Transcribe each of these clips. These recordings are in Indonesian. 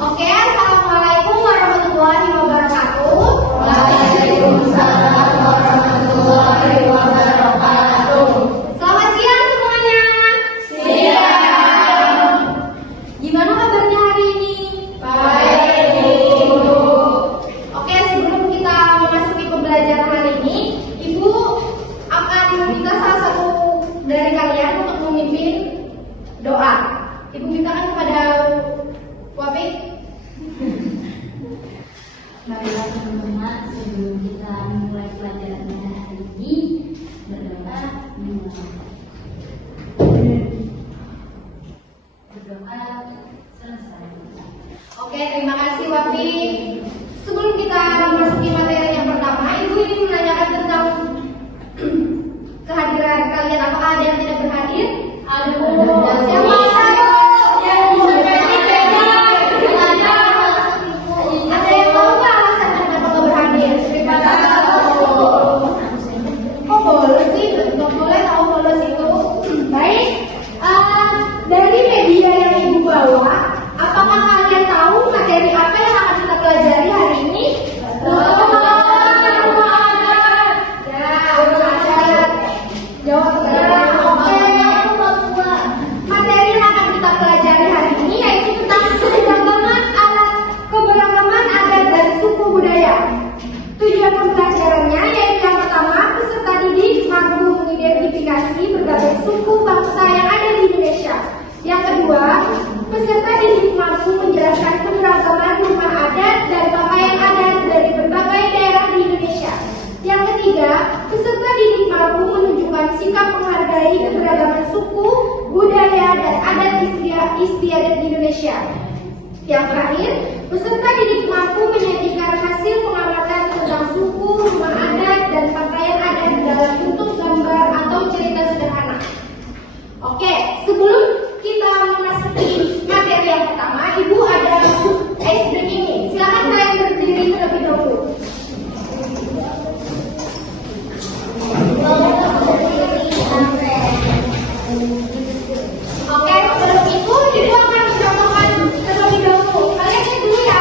Oke, assalamualaikum warahmatullahi wabarakatuh. Waalaikumsalam warahmatullahi wabarakatuh. Selamat siang semuanya. Siang. Gimana kabarnya hari ini? Baik, Ibu. Oke, sebelum kita memasuki pembelajaran hari ini, Ibu akan meminta salah satu dari kalian untuk memimpin doa. Ibu mintakan kepada Wafi. Marilah teman-teman, sebelum kita memulai pelajaran hari ini, berdoa selesai. Oke, terima kasih Wafi. Sebelum kita memasuki materi yang pertama, Ibu ingin menanyakan tentang kehadiran kalian. Apakah ada yang tidak berhadir? Ada. Siapa? Ada yang tahu nggak alasan kenapa nggak berhadir? Kok bolos sih? Nggak boleh tahu bolos itu. Baik, dari media yang Ibu bawa, apakah kalian tahu materi apa yang akan kita pelajari hari ini? Jawab benar. Oke. Materi yang akan kita pelajari hari ini yaitu tentang keberagaman adat dan suku budaya. Tujuan pembelajarannya yaitu yang pertama, peserta didik mampu mengidentifikasi berbagai suku bangsa yang ada di Indonesia. Yang kedua, peserta didik mampu menjelaskan keberagaman rumah adat dan pakaian adat dari berbagai daerah di Indonesia. Yang ketiga, peserta didik mampu menunjukkan sikap menghargai keberagaman suku, budaya, dan adat istiadat di Indonesia. Yang terakhir, peserta didik mampu menyajikan hasil pengamatan tentang suku, rumah adat, dan pakaian adat dalam bentuk gambar atau cerita sederhana. Oke, sebelum kita memasuki materi yang pertama, Ibu ada ice breaking ini. Silakan kalian berdiri terlebih dahulu. Oke, sebelum itu Ibu akan mencontohkan terlebih dahulu. Kalian cek dulu ya.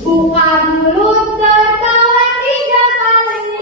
Buka mulut tertawa 3 kali.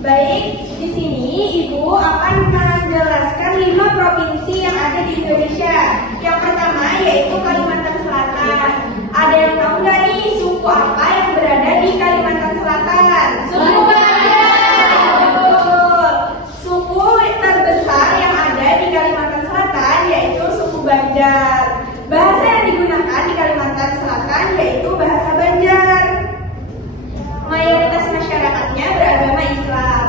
Baik, di sini Ibu akan menjelaskan 5 provinsi yang ada di Indonesia. Yang pertama yaitu Kalimantan Selatan. Ada yang tahu nggak nih suku apa yang berada di Kalimantan Selatan? Suku Banjar. Betul. Suku terbesar yang ada di Kalimantan Selatan yaitu suku Banjar. Bahasa yang digunakan di Kalimantan Selatan yaitu bahasa Banjar. Mayoritas masyarakatnya beragama Islam.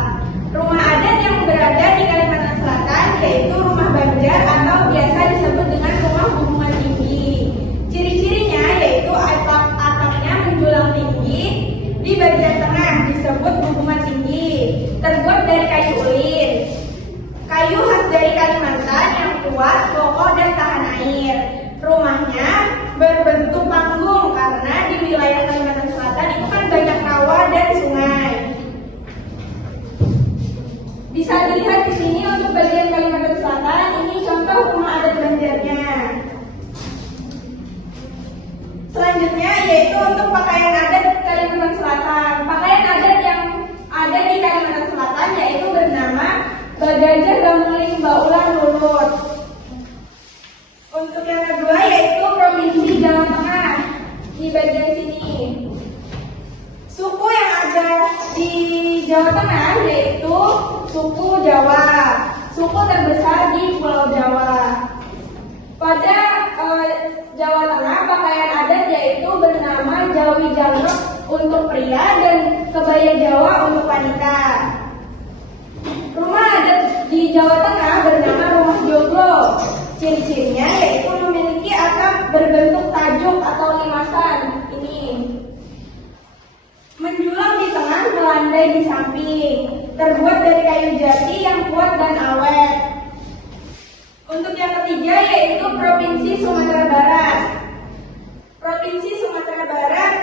Rumah adat yang berada di Kalimantan Selatan yaitu rumah Banjar atau biasa disebut dengan rumah hubungan tinggi. Ciri-cirinya yaitu atapnya menjulang tinggi, di bagian tengah disebut hubungan tinggi, terbuat dari kayu ulin. Kayu khas dari Kalimantan yang kuat, kokoh dan tahan air. Rumahnya berbentuk panggung karena di wilayah Kalimantan Selatan itu kan banyak rawa dan sungai. Bisa dilihat di sini untuk bagian Kalimantan Selatan, ini contoh rumah adat Banjarnya. Selanjutnya yaitu untuk pakaian adat Kalimantan Selatan. Pakaian adat yang ada di Kalimantan Selatan yaitu bernama Bagaja Gamuling Baulan Lulut. Untuk yang kedua yaitu Provinsi Jawa Tengah di bagian sini. Suku yang ada di Jawa Tengah yaitu suku Jawa. Suku terbesar di Pulau Jawa. Pada Jawa Tengah pakaian adat yaitu bernama Jawi Jangkep untuk pria dan kebaya Jawa untuk wanita. Rumah adat di Jawa Tengah bernama Rumah Joglo. Ciri-cirinya yaitu memiliki atap berbentuk tajuk atau limasan. Ini menjulang di tengah, melandai di samping. Terbuat dari kayu jati yang kuat dan awet. Untuk yang ketiga yaitu Provinsi Sumatera Barat. Provinsi Sumatera Barat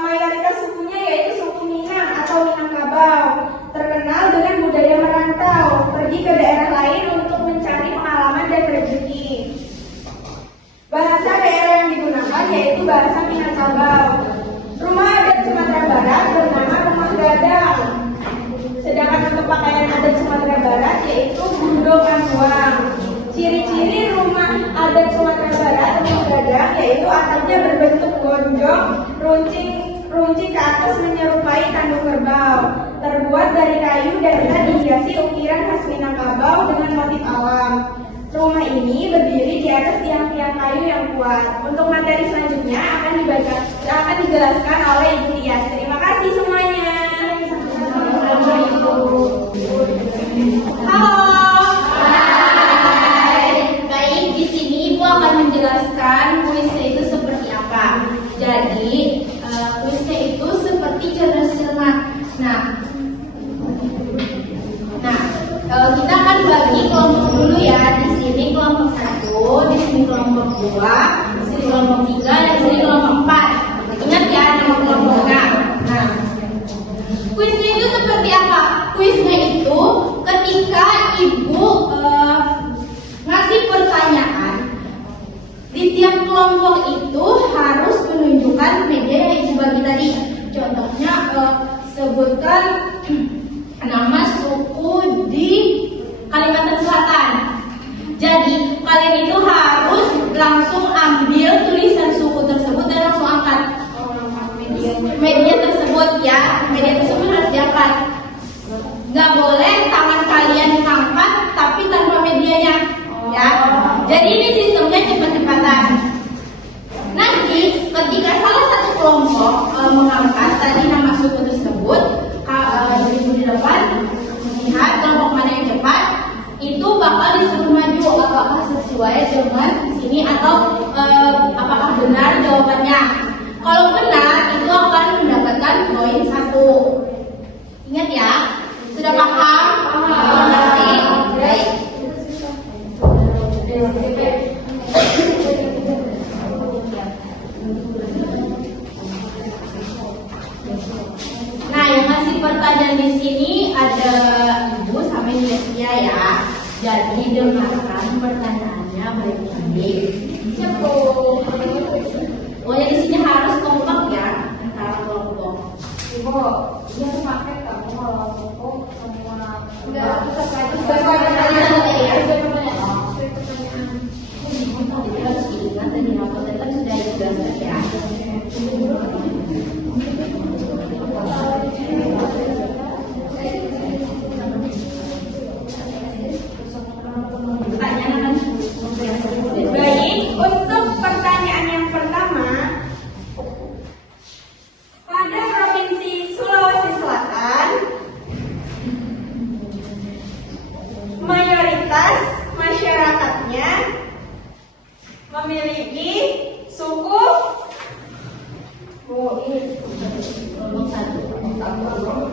mayoritas sukunya yaitu suku Minang atau Minangkabau. Terkenal dengan budaya merantau, pergi ke daerah lain untuk mencari pengalaman dan rezeki. Bahasa daerah yang digunakan yaitu bahasa Minangkabau. Rumah adat Sumatera Barat bernama Rumah Gadang. Sedangkan untuk pakaian adat Sumatera Barat yaitu Bundo Kanduang. Ciri-ciri rumah adat Sumatera Barat Rumah Gadang yaitu atapnya berbentuk gonjong, runcing ke atas menyerupai tanduk kerbau. Terbuat dari kayu dan dihiasi ukiran khas Minangkabau dengan motif alam. Rumah ini berdiri di atas tiang-tiang kayu yang kuat. Untuk materi selanjutnya akan dijelaskan oleh Ibu Tias. Terima kasih semuanya. Halo. Hai. Baik, di sini Ibu akan menjelaskan kuisnya itu seperti apa. Jadi, kuisnya itu seperti cerdas cermat. Kita akan bagi kelompok dulu ya. Di sini kelompok 1, di sini kelompok 2, di sini kelompok 3, dan di sini kelompok 4. Ingat ya nama kelompoknya. Kuisnya itu seperti apa? Kuisnya itu ketika Ibu ngasih pertanyaan, di tiap kelompok itu harus menunjukkan media yang Ibu bagi tadi. Contohnya sebutkan nama suku di Kalimantan Selatan. Jadi kalian itu harus langsung ambil tulisan suku tersebut dan langsung angkat media tersebut ya. Media tersebut harus diangkat. Nggak boleh tangan kalian angkat tapi tanpa medianya ya. Jadi ini sistemnya cepat-cepatan. Nanti ketika salah satu kelompok mengangkat tadi nama suku tersebut, Ibu di depan lihat kelompok mana yang cepat, itu bakal disuruh maju apakah sesuai dengan sini atau apakah benar jawabannya. Kalau benar itu akan mendapatkan poin 1. Ingat ya, sudah paham? Nanti baik. Nah, yang ngasih pertanyaan di sini ada Ibu sama Indonesia ya. Jadi dengarkan pertanyaannya baik-baik. Pokoknya di sini harus kompak ya antara kelompok. Ibu, Iya tuh paket kamu kalau toko semua. Enggak, tetap aja. Jadi harus diingat dan dirapot kan sudah dijelaskan ya. Pertanyaan baik, untuk pertanyaan yang pertama, pada Provinsi Sulawesi Selatan, mayoritas masyarakatnya memiliki suku Bugis. Apakah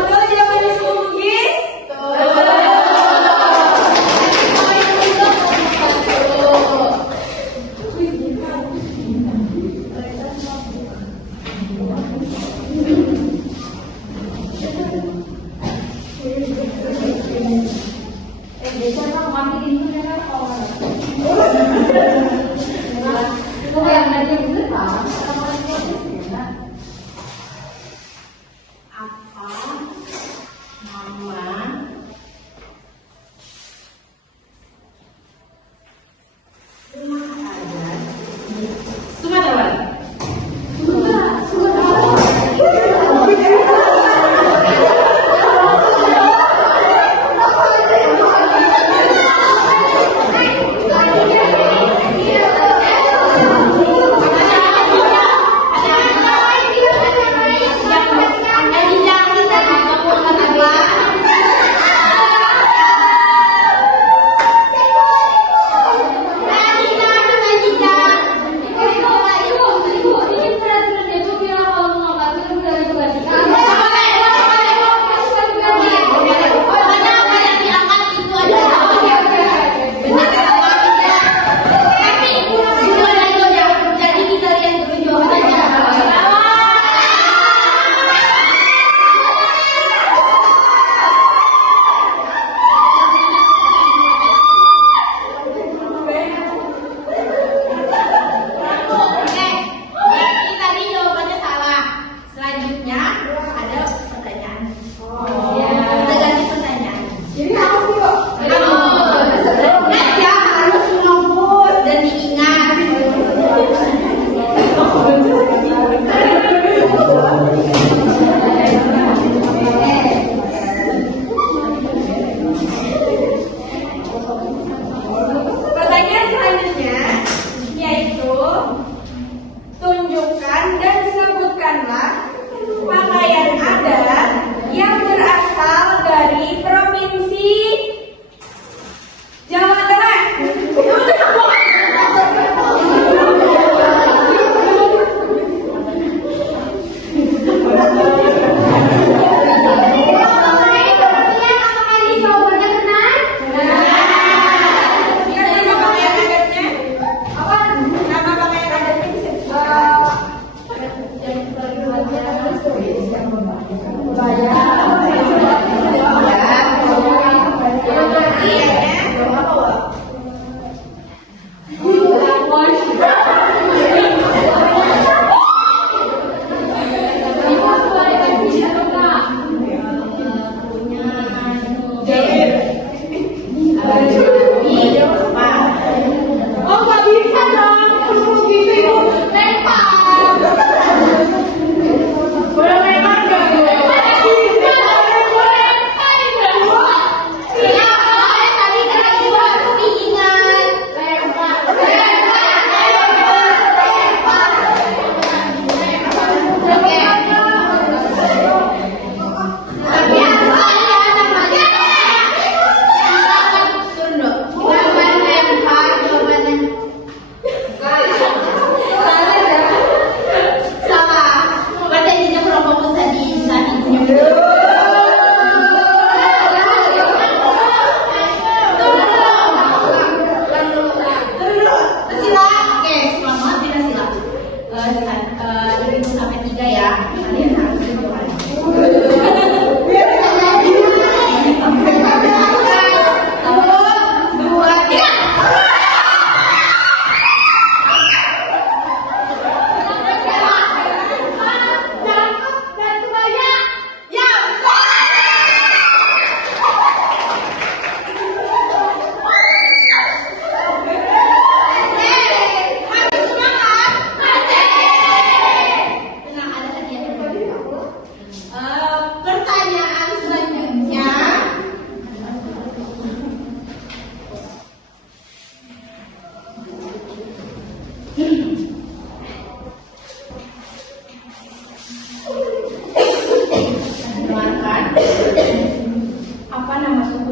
betul dia punya suku Bugis?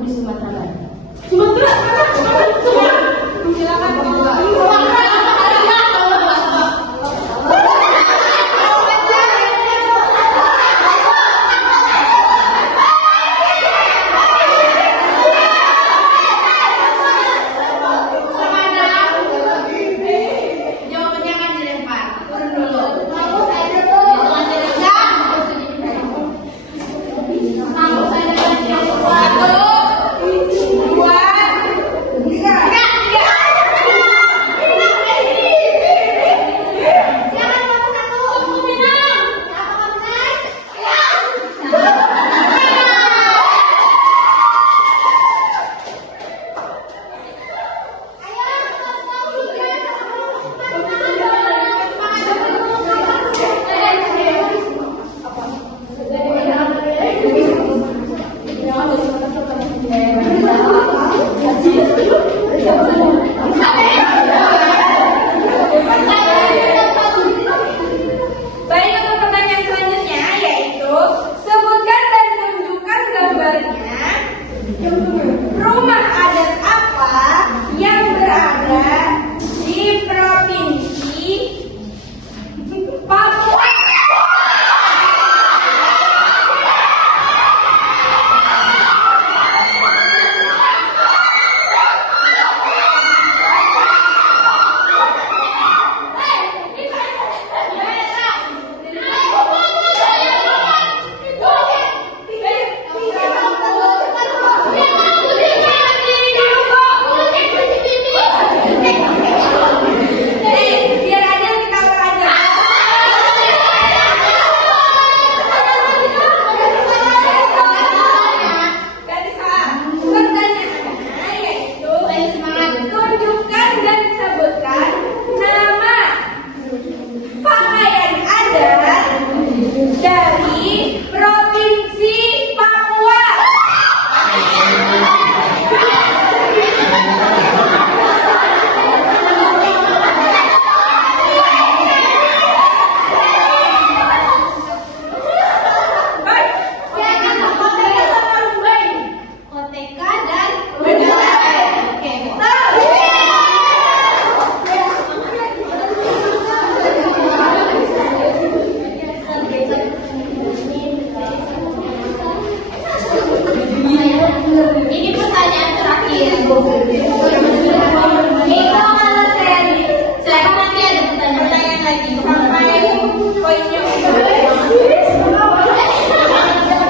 di Sumatera Barat. Sumatera mana? Silakan. Jawabannya akan dilempar. Turun dulu. Baik, untuk pertanyaan selanjutnya yaitu sebutkan dan tunjukkan gambarnya rumah adat apa yang berada di provinsi Papua. Biar aja kita aja. Ganti salah. Pertanyaannya yaitu tunjukkan dan sebutkan nama pakaian adat dari provinsi Papua. Koteka dan ini pertanyaan terakhir. Itu kalau saya nanti ada pertanyaan lagi sampai poinnya tunjukkan dan sebutkan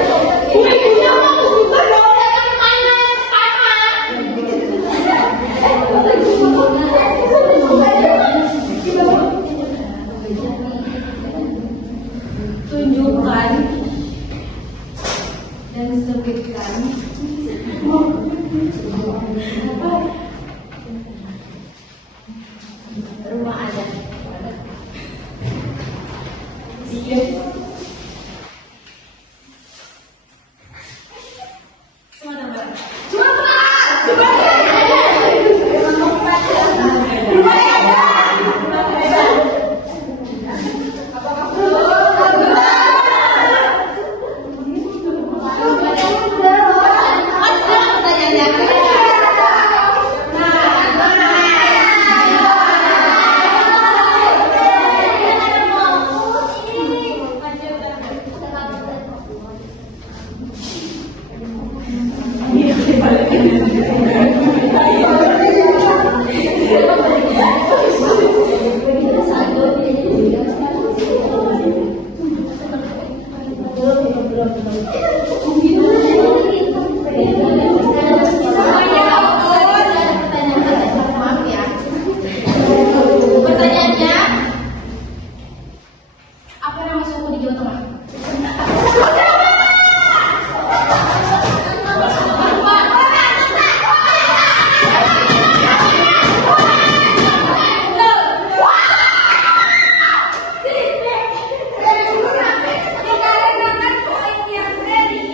rumah adat. Pertanyaannya, apa nama suku di Jawa Tengah? Dikarenakan poin yang seri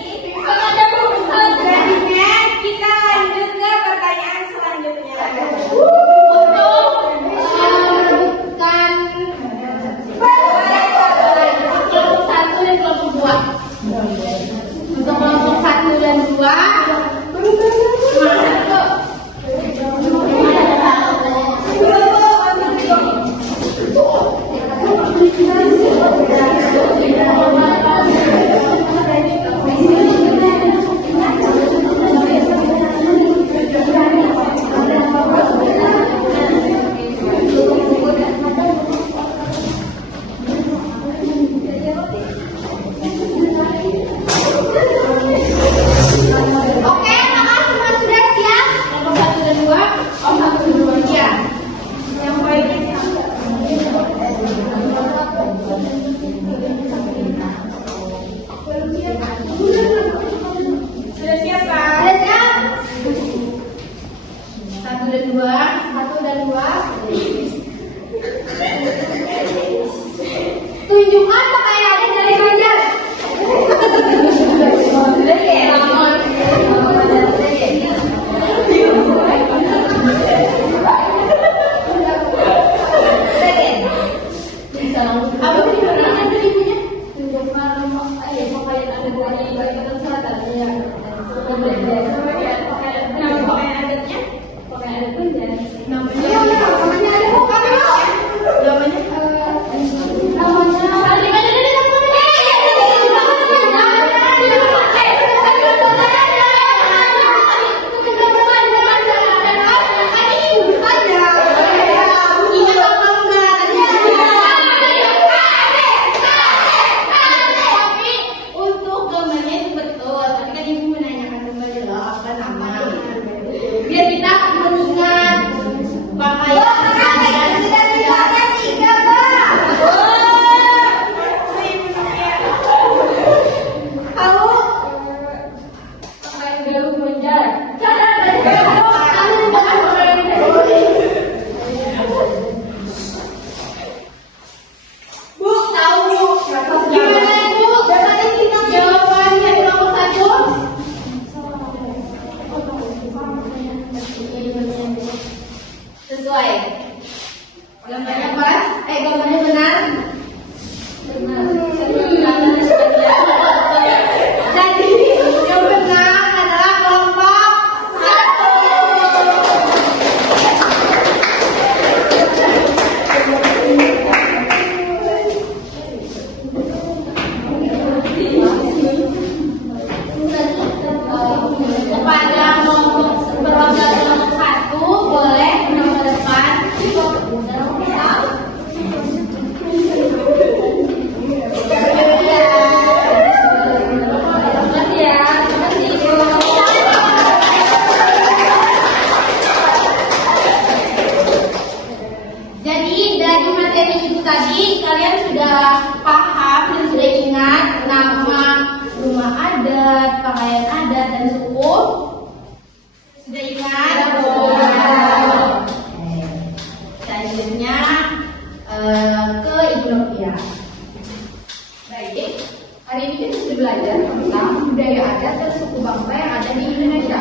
Hari ini kita sudah belajar tentang budaya adat dan suku bangsa yang ada di Indonesia.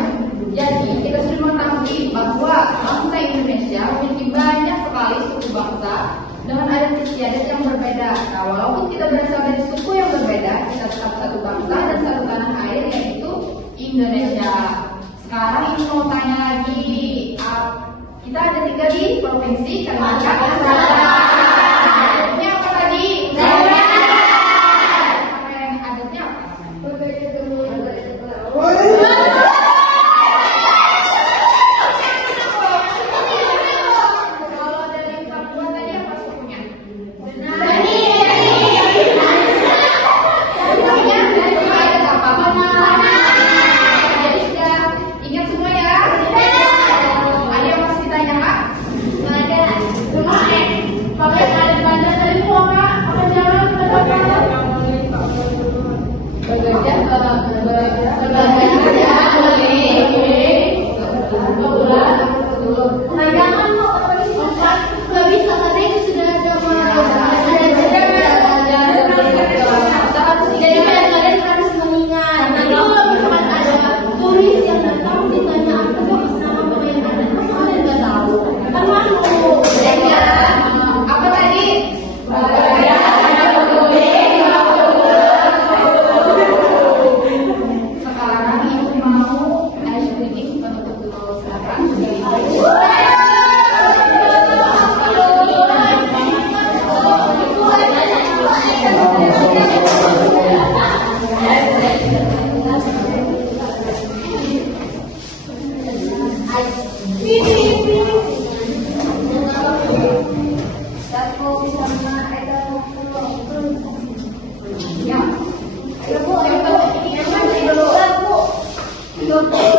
Jadi, kita sudah mengetahui bahwa bangsa Indonesia memiliki banyak sekali suku bangsa dengan adat istiadat yang berbeda. Nah, walaupun kita berasal dari suku yang berbeda, kita tetap satu bangsa dan satu tanah air, yaitu Indonesia. Sekarang ini mau tanya lagi, kita ada tinggal di Provinsi Kalimantan Selatan. Adatnya apa tadi? Adatnya apa? Kalau dari Papua tadi apa sukunya? Sukunya adat apa? Jadi sudah ingat semua ya? Ada yang masih ditanya Kak? Nggak ada. Pakai adat Banda dari Muara, apa jalan Jangan kok, nggak bisa karena itu sudah ada jadi kalian harus mengingat. Nanti kalau misalkan ada turis yang datang ditanya apa nama pemain adat, masa kalian nggak tahu? Kan malu. apa tadi? Sekarang ibu mau ice breaking penutup dulu. Silakan. Ya. Bu, yang tahu ini yang mana dulu? Bu.